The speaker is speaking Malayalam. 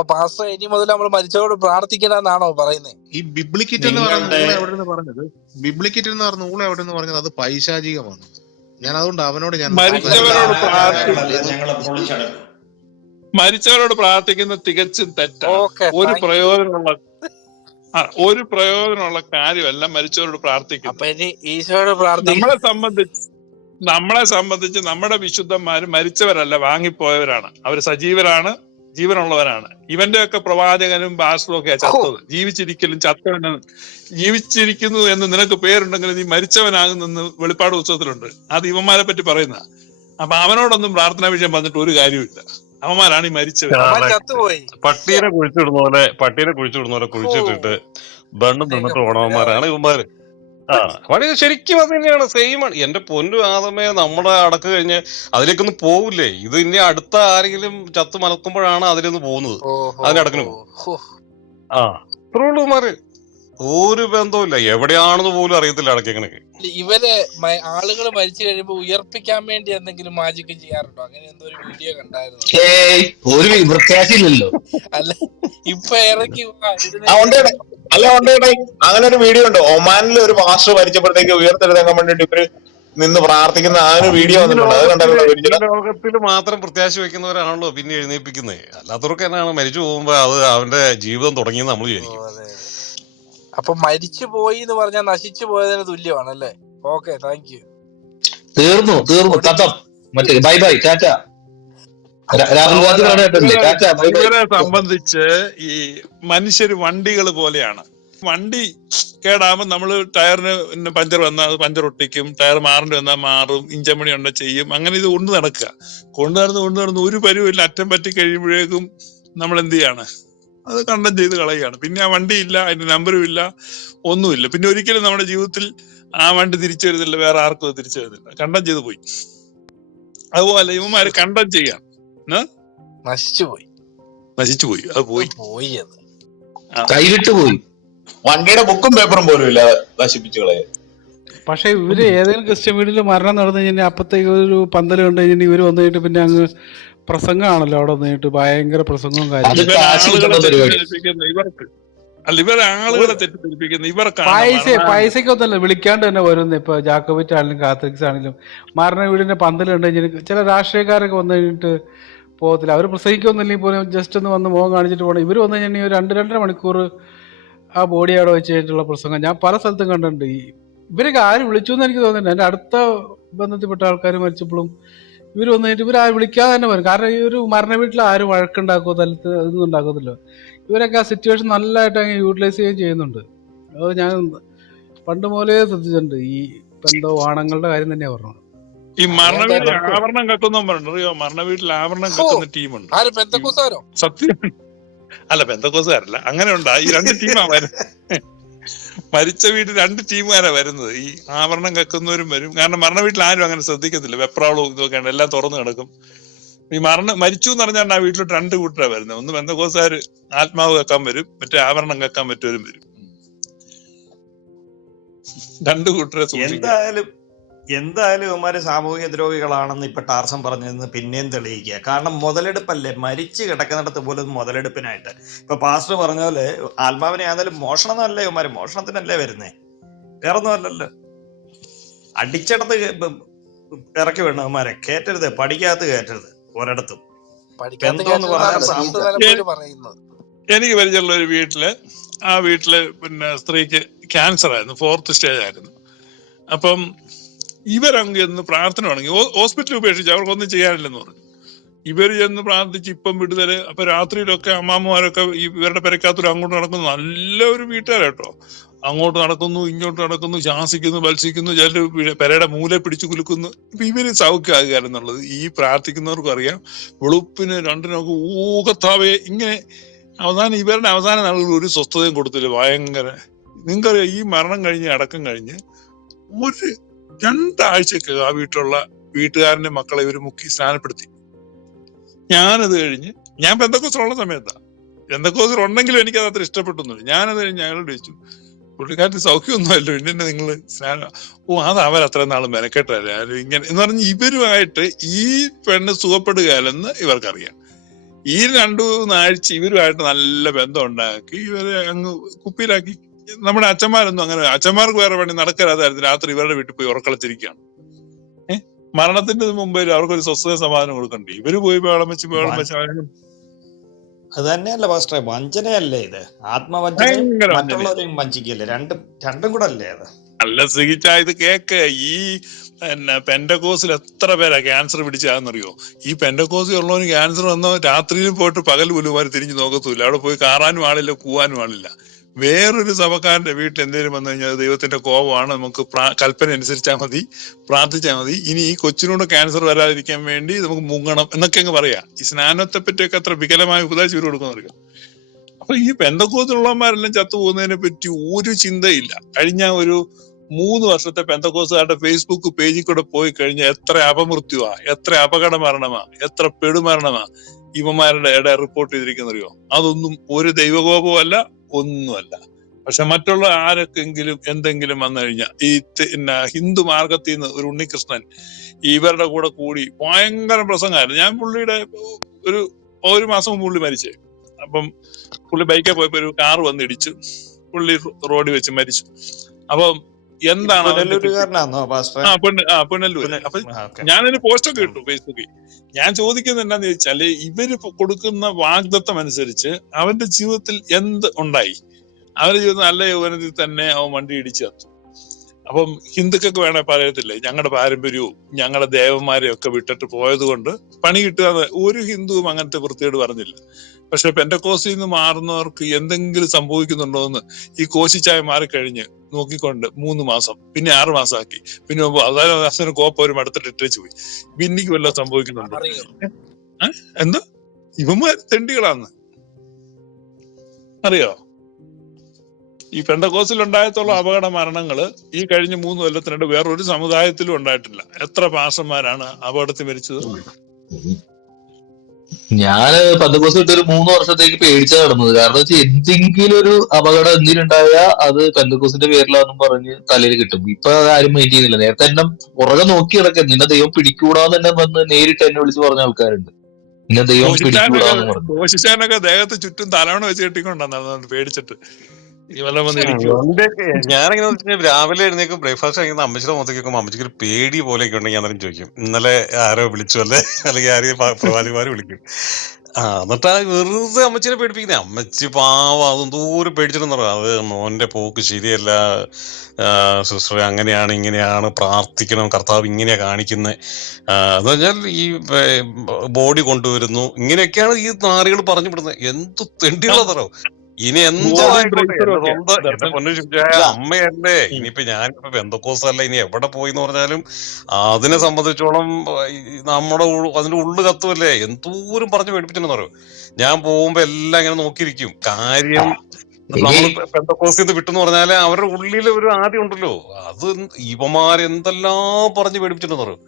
അപ്പൊ പാസ്റ്റർ ഇനി മുതൽ നമ്മൾ മരിച്ചവരോട് പ്രാർത്ഥിക്കണമെന്നാണോ പറയുന്നത് ഈ ബിബ്ലിക്കിറ്റ് എന്ന് പറയുന്ന നിങ്ങളുടെ ഊള എവിടെ നിന്ന് പറഞ്ഞത്? ബിബ്ലിക്കിറ്റ് എന്ന് പറഞ്ഞ ഊള എവിടെ നിന്ന് പറഞ്ഞത്? അത് പൈശാചികമാണ്. ഞാൻ അതുകൊണ്ട് അവനോട് ഞാൻ മരിച്ചവരോട് പ്രാർത്ഥി- ഞങ്ങളെല്ലാം ഞങ്ങളെ പൊളിച്ചടക്കും. മരിച്ചവരോട് പ്രാർത്ഥിക്കുന്ന തികച്ചും തെറ്റാണ്. ഒരു പ്രയോജനമുള്ള ആ, ഒരു പ്രയോജനമുള്ള കാര്യമല്ല മരിച്ചവരോട് പ്രാർത്ഥിക്കുന്നത്. നമ്മളെ സംബന്ധിച്ച് നമ്മളെ സംബന്ധിച്ച് നമ്മുടെ വിശുദ്ധന്മാര് മരിച്ചവരല്ല വാങ്ങിപ്പോയവരാണ്. അവർ സജീവരാണ്. ജീവനുള്ളവരാണ്. ഇവന്റെ ഒക്കെ പ്രവാചകനും ബാസ്റ്റും ഒക്കെ ചത്തത് ജീവിച്ചിരിക്കലും ചത്തവനും ജീവിച്ചിരിക്കുന്നു എന്ന് നിനക്ക് പേരുണ്ടെങ്കിൽ നീ മരിച്ചവനാകുന്നെന്ന് വെളിപ്പാട് ഉത്സവത്തിലുണ്ട് അത് ഇവന്മാരെ പറ്റി പറയുന്ന. അപ്പൊ അവനോടൊന്നും പ്രാർത്ഥനാ വിഷയം വന്നിട്ട് ഒരു കാര്യമില്ല അവന്മാരാണ് ഈ മരിച്ചവൻ ചത്തുപോയി. പട്ടീനെ കുഴിച്ചിടുന്ന പോലെ പട്ടീനെ കുഴിച്ചിടുന്ന പോലെ കുഴിച്ചിട്ടിട്ട് ബണ്ണും തിന്നിട്ട് ഓണവന്മാരാണ് ഇവന്മാര്. പണി ശരിക്കും അത് തന്നെയാണ്. സെയിം ആണ്. എന്റെ പൊന്നു ആദമേ നമ്മുടെ അടക്ക് കഴിഞ്ഞ് അതിലേക്കൊന്നും പോവില്ലേ? ഇത് ഇനി അടുത്ത ആരെങ്കിലും ചത്തു മലക്കുമ്പോഴാണ് അതിലൊന്ന് പോകുന്നത്. അതിന്റെ അടക്കിന് പോകും ആ. ഇത്രയുള്ളൂമാര് ഒരു ബന്ധവുമില്ല. എവിടെയാണെന്ന് പോലും അറിയത്തില്ല അടക്കിങ്ങനൊക്കെ ഇവർ ആളുകൾ മരിച്ചു കഴിയുമ്പോ ഉയർപ്പിക്കാൻ വേണ്ടി എന്തെങ്കിലും മാജിക്ക് ചെയ്യാറുണ്ടോ? അങ്ങനെ എന്തോ ഒരു വീഡിയോ കണ്ടായിരുന്നു. ഒരു അല്ല ഇപ്പൊ ഇറക്കി വാ, ഉണ്ട് അല്ല ഉണ്ട്. അങ്ങനെ ഒരു വീഡിയോ ഉണ്ട്. ഒമാനിൽ ഒരു മാസ്റ്റർ മരിച്ചപ്പോഴത്തേക്ക് ഉയർത്തെഴുതാൻ വേണ്ടിട്ട് ഇവർ നിന്ന് പ്രാർത്ഥിക്കുന്ന ആ ഒരു വീഡിയോ വന്നിട്ടുണ്ട്. അത് കണ്ടായിരുന്നു ലോകത്തിൽ മാത്രം പ്രത്യാശ വെക്കുന്നവരാണല്ലോ പിന്നെ എഴുന്നേൽപ്പിക്കുന്നത് അല്ലാത്തവർക്ക് എന്നാണ് മരിച്ചു പോകുമ്പോ അത് അവന്റെ ജീവിതം തുടങ്ങിയെന്ന് നമ്മൾ വിചാരിക്കും. അപ്പൊ മരിച്ചു പോയി എന്ന് പറഞ്ഞാൽ നശിച്ചു പോയതിന് തുല്യമാണ് അല്ലേ ഓക്കെ താങ്ക് യു തീർന്നു തീർന്നു കഥം. മറ്റേ ബൈ ബൈ ടാറ്റ. ഇവരെ സംബന്ധിച്ച് ഈ മനുഷ്യര് വണ്ടികൾ പോലെയാണ്. വണ്ടി കേടാകുമ്പോൾ നമ്മൾ ടയറിന് പിന്നെ പഞ്ചർ വന്നാൽ അത് പഞ്ചർ ഒട്ടിക്കും ടയർ മാറേണ്ടി വന്നാൽ മാറും ഇഞ്ചമണി ഉണ്ട ചെയ്യും. അങ്ങനെ ഇത് കൊണ്ടു നടക്കുക കൊണ്ടു നടന്ന് കൊണ്ടു നടന്ന് ഒരു പരിവില്ല അറ്റം പറ്റി കഴിയുമ്പോഴേക്കും നമ്മൾ എന്ത് ചെയ്യാണ്? അത് കണ്ടം ചെയ്ത് കളയുകയാണ്. പിന്നെ ആ വണ്ടി ഇല്ല അതിന്റെ നമ്പറും ഇല്ല ഒന്നുമില്ല. പിന്നെ ഒരിക്കലും നമ്മുടെ ജീവിതത്തിൽ ആ വണ്ടി തിരിച്ചു വരുന്നില്ല വേറെ ആർക്കും അത് തിരിച്ചു വരുന്നില്ല കണ്ടം ചെയ്ത് പോയി. അതുപോലെ ഇവന്മാര് കണ്ടം ചെയ്യാം നശിച്ചു പോയി. നശിച്ചു പോയി. അത് പോയി. പോയി അത്. കൈവിട്ട് പോയി. വണ്ടിയുടെ ബുക്കും പേപ്പറും പോലും ഇല്ല നശിപ്പിച്ചു കളയാൻ. പക്ഷെ ഇവർ ഏതെങ്കിലും ക്രിസ്ത്യൻ വീട്ടിൽ മരണം നടന്നു കഴിഞ്ഞാൽ അപ്പത്തേക്ക് ഒരു പന്തൽ കണ്ടു കഴിഞ്ഞാൽ ഇവർ വന്നു കഴിഞ്ഞിട്ട് പിന്നെ അങ്ങ് പ്രസംഗമാണല്ലോ അവിടെ വന്നിട്ട് ഭയങ്കര പ്രസംഗവും അത് കാര്യം ഇവർ കാശ് ആളുകളെ കിട്ടുന്ന പരിപാടി. ഇവർക്ക്. അല്ല ഇവർ ആളുകളെ തെറ്റിദ്ധരിപ്പിക്കുന്ന ഇവർക്കാണ് പൈസ മരണം. പൈസക്കൊന്നല്ല വിളിക്കാണ്ട് തന്നെ വരുന്നു ഇപ്പൊ ജാക്കോബിറ്റ് ആണെങ്കിലും കാത്തലിക്സ് ആണെങ്കിലും മരണ വീടിന്റെ പന്തൽ കണ്ടു കഴിഞ്ഞാൽ ചില രാഷ്ട്രീയക്കാരൊക്കെ വന്നു കഴിഞ്ഞിട്ട് പോകത്തില്ല. അവർ പ്രസംഗിക്കൊന്നില്ലെങ്കിൽ പോലും ജസ്റ്റ് ഒന്ന് വന്ന് മുഖം കാണിച്ചിട്ട് പോകണം. ഇവർ വന്നു കഴിഞ്ഞാൽ ഒരു രണ്ട് രണ്ടര മണിക്കൂർ ആ ബോഡി അവിടെ വെച്ച് കഴിഞ്ഞിട്ടുള്ള പ്രസംഗം ഞാൻ പല സ്ഥലത്തും കണ്ടിട്ടുണ്ട്. ഇവരൊക്കെ ആര് വിളിച്ചു എന്ന് എനിക്ക് തോന്നുന്നില്ല. എന്റെ അടുത്ത ബന്ധത്തിൽപ്പെട്ട ആൾക്കാർ മരിച്ചപ്പോഴും ഇവർ വന്നു കഴിഞ്ഞിട്ട് ഇവർ ആരും വിളിക്കാതെ തന്നെ വരും. കാരണം ഈ ഒരു മരണ വീട്ടിൽ ആരും വഴക്കുണ്ടാക്കോ തലത്ത് ഇതൊന്നും ഉണ്ടാക്കത്തില്ല. ഇവരൊക്കെ ആ സിറ്റുവേഷൻ നല്ലതായിട്ട് അങ്ങ് യൂട്ടിലൈസ് ചെയ്യുകയും ചെയ്യുന്നുണ്ട്. അത് ഞാൻ പണ്ട് മുതലേ ശ്രദ്ധിച്ചിട്ടുണ്ട്. ഈ ഇപ്പൊ എന്തോ വാണങ്ങളുടെ കാര്യം തന്നെയാ പറഞ്ഞത്. ഈ മരണ വീട്ടിൽ ആവരണം പറഞ്ഞു അറിയോ? മരണ വീട്ടിൽ ആവരണം കെട്ടുന്ന ടീമുണ്ട്. ആര് പെന്തക്കോസാരോ സത്യം. അല്ല ബന്ധക്കോസുകാരല്ല അങ്ങനെ ഉണ്ട് ഈ രണ്ട് ടീമാ വരുന്നത് മരിച്ച വീട്ടിൽ രണ്ട് ടീമുകാരാ വരുന്നത്. ഈ ആവരണം കക്കുന്നവരും വരും. കാരണം മരണ വീട്ടിൽ ആരും അങ്ങനെ ശ്രദ്ധിക്കത്തില്ല. വെപ്രാളവും ഇതൊക്കെയാണ് എല്ലാം തുറന്നു കിടക്കും. ഈ മരണം മരിച്ചു എന്ന് പറഞ്ഞാൽ ആ വീട്ടിലോട്ട് രണ്ട് കൂട്ടരാ വരുന്നത് ഒന്ന് ബന്ധകോസാർ ആത്മാവ് കക്കാൻ വരും. മറ്റേ ആവരണം കക്കാൻ പറ്റുവരും വരും. രണ്ട് കൂട്ടരെ എന്തായാലും എന്തായാലും ഇവന്മാര് സാമൂഹ്യ ദ്രോഹികളാണെന്ന് ഇപ്പൊ ടാർസം പറഞ്ഞതെന്ന് പിന്നെയും തെളിയിക്കുക. കാരണം മുതലെടുപ്പല്ലേ? മരിച്ചു കിടക്കുന്നിടത്ത് പോലും മുതലെടുപ്പിനായിട്ട്. ഇപ്പൊ പാസ്റ്റർ പറഞ്ഞ പോലെ ആത്മാവിനെ ആണെങ്കിലും മോഷണം എന്നല്ലേ ഇവന്മാര്. മോഷണത്തിനല്ലേ വരുന്നേ? വേറൊന്നും അല്ലല്ലോ അടിച്ചടത്ത് ഇറക്കി വേണം ഇവന്മാരെ. കേറ്റരുത്. പഠിക്കാത്ത കേറ്റരുത്. ഒരിടത്തും. എനിക്ക് പരിചയമുള്ള ഒരു വീട്ടിൽ ആ വീട്ടിൽ പിന്നെ സ്ത്രീക്ക് ക്യാൻസർ ആയിരുന്നു ഫോർത്ത് സ്റ്റേജ് ആയിരുന്നു. അപ്പം ഇവരങ്ങ് ചെന്ന് പ്രാർത്ഥന തുടങ്ങി. ഹോസ്പിറ്റലിൽ ഉപേക്ഷിച്ച് അവർക്കൊന്നും ചെയ്യാനില്ലെന്ന് പറഞ്ഞു. ഇവർ ചെന്ന് പ്രാർത്ഥിച്ച് ഇപ്പം വിടുതൽ. അപ്പൊ രാത്രിയിലൊക്കെ അമ്മാമ്മമാരൊക്കെ ഇവരുടെ പെരക്കാത്തൊരു അങ്ങോട്ട് നടക്കുന്നു. നല്ല ഒരു വീട്ടുകാരട്ടോ അങ്ങോട്ട് നടക്കുന്നു ഇങ്ങോട്ട് നടക്കുന്നു ശാസിക്കുന്നു ബത്സിക്കുന്നു ചില പെരയുടെ മൂല പിടിച്ചു കുലുക്കുന്നു. ഇപ്പൊ ഇവർ സൗഖ്യമാകുക എന്നുള്ളത് ഈ പ്രാർത്ഥിക്കുന്നവർക്കും അറിയാം. വെളുപ്പിന് രണ്ടിനൊക്കെ ഊകത്താവേ ഇങ്ങനെ അവസാനം ഇവരുടെ അവസാന നാളുകൾ ഒരു സ്വസ്ഥതയും കൊടുത്തില്ല. ഭയങ്കര. നിങ്ങൾക്കറിയാം ഈ മരണം കഴിഞ്ഞ് അടക്കം കഴിഞ്ഞ് ഒരു രണ്ടാഴ്ചക്ക് ആ വീട്ടിലുള്ള വീട്ടുകാരന്റെ മക്കളെ ഇവർ മുക്കി സ്നാനപ്പെടുത്തി. ഞാനത് കഴിഞ്ഞ് ഞാൻ പെന്തക്കോസിലുള്ള സമയത്താ. പെന്തക്കോസിൽ ഉണ്ടെങ്കിലും എനിക്കത് അത്ര ഇഷ്ടപ്പെട്ടൊന്നുമില്ല. ഞാനത് കഴിഞ്ഞ് അയാളോട് ചോദിച്ചു പുള്ളിക്കാരന് സൗഖ്യമൊന്നുമല്ലോ? ഇന്നെ നിങ്ങൾ സ്നാനം? ഓ അത് അവർ അത്ര നാൾ മെനക്കെട്ടല്ലേ? ഇങ്ങനെ എന്ന് പറഞ്ഞ് ഇവരുമായിട്ട് ഈ പെണ്ണ് സുഖപ്പെടുകയല്ലെന്ന് ഇവർക്കറിയാം. ഈ രണ്ടു മൂന്നാഴ്ച ഇവരുമായിട്ട് നല്ല ബന്ധം ഉണ്ടാക്കി ഇവരെ അങ്ങ് കുപ്പിയിലാക്കി നമ്മുടെ അച്ഛന്മാരൊന്നും അങ്ങനെ അച്ഛന്മാർക്ക് വേറെ പണി നടക്കരാതായിരുന്നു. രാത്രി ഇവരുടെ വീട്ടിൽ പോയി ഉറക്കളച്ചിരിക്കുകയാണ്. ഏഹ് മരണത്തിന്റെ മുമ്പേ അവർക്കൊരു സ്വസ്ഥത സമാധാനം കൊടുക്കണ്ടേ? ഇവർ പോയി വേളം വെച്ച് വേളം വെച്ച് അത് തന്നെയല്ല പാസ്റ്ററെ? വഞ്ചനയല്ലേ ഇത്? ആത്മവഞ്ചനയും ഭയങ്കര വഞ്ചന. മറ്റുള്ളവരെയും വഞ്ചിക്കല്ലേ രണ്ടും രണ്ടും കൂടെ അല്ലേ അത്? അല്ല സിഹിച്ച ഇത് കേക്ക്. ഈ പിന്നെ പെൻഡക്കോസിൽ എത്ര പേരാ ക്യാൻസർ പിടിച്ചാന്നറിയോ ഈ പെൻഡക്കോസിൽ ഉള്ളവന് ക്യാൻസർ വന്നോ രാത്രിയിൽ പോയിട്ട് പകൽ പോലും അവർ തിരിഞ്ഞു നോക്കത്തൂല്ല. അവിടെ പോയി കാറാനും ആളില്ല കൂവാനും ആളില്ല. വേറൊരു സഭക്കാരന്റെ വീട്ടിൽ എന്തെങ്കിലും വന്നു കഴിഞ്ഞാൽ ദൈവത്തിന്റെ കോപമാണ്. നമുക്ക് കൽപ്പന അനുസരിച്ചാൽ മതി പ്രാർത്ഥിച്ചാൽ മതി. ഇനി ഈ കൊച്ചിനോട് ക്യാൻസർ വരാതിരിക്കാൻ വേണ്ടി നമുക്ക് മുങ്ങണം എന്നൊക്കെ അങ്ങ് പറയാം. ഈ സ്നാനത്തെ പറ്റിയൊക്കെ അത്ര വികലമായ ഉപദേശം ഇവർ കൊടുക്കുന്നവർക്ക് അപ്പൊ ഈ പെന്തക്കോസുള്ളവന്മാരെല്ലാം ചത്തുപോകുന്നതിനെ പറ്റി ഒരു ചിന്തയില്ല. കഴിഞ്ഞ ഒരു മൂന്ന് വർഷത്തെ പെന്തക്കോസുകാരുടെ ഫേസ്ബുക്ക് പേജിൽ കൂടെ പോയി കഴിഞ്ഞാൽ എത്ര അപമൃത്യുവാ എത്ര അപകട മരണമാ എത്ര പെടുമരണമാ ഇവന്മാരുടെ ഇട റിപ്പോർട്ട് ചെയ്തിരിക്കുന്നറിയോ അതൊന്നും ഒരു ദൈവകോപമല്ല ഒന്നുമല്ല. പക്ഷെ മറ്റുള്ള ആരൊക്കെങ്കിലും എന്തെങ്കിലും വന്നു കഴിഞ്ഞാൽ ഈ പിന്നെ ഹിന്ദു മാർഗത്തിൽ നിന്ന് ഒരു ഉണ്ണികൃഷ്ണൻ ഇവരുടെ കൂടെ കൂടി ഭയങ്കര പ്രസംഗമായിരുന്നു. ഞാൻ പുള്ളിയുടെ ഒരു ഒരു മാസം പുള്ളി മരിച്ചേ. അപ്പം പുള്ളി ബൈക്കിൽ പോയപ്പോ ഒരു കാർ വന്ന് ഇടിച്ചു പുള്ളി റോഡിൽ വെച്ച് മരിച്ചു. അപ്പം എന്താണ് അവന്റെ തെറ്റ്? പുനലൂരുകാരനാന്നോ പാസ്റ്ററെ? ആ പെണ്ണ് ആ പെണ്ണല്ലൂര് അപ്പൊ ഞാനൊരു പോസ്റ്റൊക്കെ ഇട്ടു ഫേസ്ബുക്കിൽ ഞാൻ ചോദിക്കുന്നത് എന്താന്ന് ചോദിച്ചാൽ ഇവർ കൊടുക്കുന്ന വാഗ്ദത്തം അനുസരിച്ച് അവന്റെ ജീവിതത്തിൽ എന്ത് ഉണ്ടായി? അവരുടെ ജീവിതത്തിൽ നല്ല യൗവനത്തിൽ തന്നെ അവൻ വണ്ടി ഇടിച്ചു തത്തു അപ്പം ഹിന്ദുക്കൾക്ക് വേണേ പറയത്തില്ലേ ഞങ്ങളുടെ പാരമ്പര്യവും ഞങ്ങളുടെ ദേവന്മാരെയും ഒക്കെ വിട്ടിട്ട് പോയത് കൊണ്ട് പണി കിട്ടുക ഒരു ഹിന്ദുവും അങ്ങനത്തെ വൃത്തിയോട് പറഞ്ഞില്ല. പക്ഷെ പെന്റക്കോസിൽ നിന്ന് മാറുന്നവർക്ക് എന്തെങ്കിലും സംഭവിക്കുന്നുണ്ടോ എന്ന് ഈ കോശിച്ചായ മാറിക്കഴിഞ്ഞ് നോക്കിക്കൊണ്ട് മൂന്ന് മാസം പിന്നെ ആറ് മാസമാക്കി. പിന്നെ അതായത് അച്ഛന് കോപ്പ ഒരു മടുത്തിട്ട് ഇട്ടേച്ച് പോയി. ബിന്നിക്ക് വല്ലതും സംഭവിക്കുന്നുണ്ടോ? എന്താ? ഇവന്മാർ തെണ്ടികളാന്ന്. അറിയോ? ഈ പെണ്ടക്കോസിൽ ഉണ്ടായത്തോളം അപകട മരണങ്ങൾ ഈ കഴിഞ്ഞ മൂന്ന് കൊല്ലത്തിനിടെ വേറൊരു സമുദായത്തിലും ഉണ്ടായിട്ടില്ല. എത്ര പാസന്മാരാണ് അപകടത്തിൽ മരിച്ചത്? ഞാൻ പന്തക്കോസ് വിട്ട് ഒരു മൂന്ന് വർഷത്തേക്ക് പേടിച്ചാ നടന്നത്. കാരണം വെച്ചാൽ എന്തെങ്കിലും ഒരു അപകടം എന്തെങ്കിലും ഉണ്ടായാൽ അത് പെന്തക്കോസിന്റെ പേരിലാന്നും പറഞ്ഞ് തലയിൽ കിട്ടും. ഇപ്പൊ ആരും മൈൻഡ് ചെയ്യുന്നില്ല. നേരത്തെ എന്നെ പുറകെ നോക്കി കിടക്കാൻ നിന്നെ ദൈവം പിടിക്കൂടാന്ന് തന്നെ വന്ന് നേരിട്ട് എന്നെ വിളിച്ച് പറഞ്ഞ ആൾക്കാരുണ്ട്. നിന്നെ ദൈവം പിടിക്കൂടാന്ന് പറഞ്ഞു. ദേഹത്ത് ചുറ്റും തലവണ വെച്ച് കെട്ടിക്കൊണ്ടാണ് പേടിച്ചിട്ട്. ഞാനിങ്ങനെ വെച്ചാൽ രാവിലെ എഴുന്നേക്കും ബ്രേക്ക്ഫാസ്റ്റ് കഴിക്കുന്ന അമ്മച്ചിയുടെ മുഖത്തേക്ക് അമ്മച്ചിക്ക് ഒരു പേടി പോലെയൊക്കെ ഉണ്ടെങ്കിൽ ഞാൻ അന്നേരം ചോദിക്കും ഇന്നലെ ആരോ വിളിച്ചു അല്ലേ? അല്ലെങ്കിൽ ആരെയും പ്രവാലിമാര് വിളിക്കും. ആ എന്നിട്ട് ആ വെറുതെ അമ്മച്ചിനെ പേടിപ്പിക്കുന്നേ. അമ്മച്ചി പാവം ദൂരെ പേടിച്ചിട്ടെന്ന് പറയാം. അത് മോന്റെ പോക്ക് ശരിയല്ല. സിസ്റ്റർ അങ്ങനെയാണ് ഇങ്ങനെയാണ് പ്രാർത്ഥിക്കണം കർത്താവ് ഇങ്ങനെയാണ് കാണിക്കുന്നത് എന്ന് പറഞ്ഞാൽ ഈ ബോഡി കൊണ്ടുവരുന്നു. ഇങ്ങനെയൊക്കെയാണ് ഈ നാറികൾ പറഞ്ഞു വിടുന്നത് എന്ത് തെണ്ടികളതറോ ഇനി എന്തോ അമ്മയല്ലേ? ഇനിയിപ്പോ ഞാനിപ്പോ ബന്ധക്കോസല്ല ഇനി എവിടെ പോയി എന്ന് പറഞ്ഞാലും അതിനെ സംബന്ധിച്ചോളം നമ്മുടെ അതിന്റെ ഉള്ളു കത്തുമല്ലേ എന്തോരം പറഞ്ഞു പേടിപ്പിച്ചെന്ന് പറയും ഞാൻ പോകുമ്പോ എല്ലാം ഇങ്ങനെ നോക്കിയിരിക്കും. കാര്യം നമ്മൾ പെന്തക്കോസിൽ നിന്ന് വിട്ടെന്ന് പറഞ്ഞാൽ അവരുടെ ഉള്ളിൽ ഒരു ആദ്യം ഉണ്ടല്ലോ. അത് ഇവമാരെന്തെല്ലാം പറഞ്ഞു പേടിപ്പിച്ചിട്ടുണ്ടെന്ന് പറയും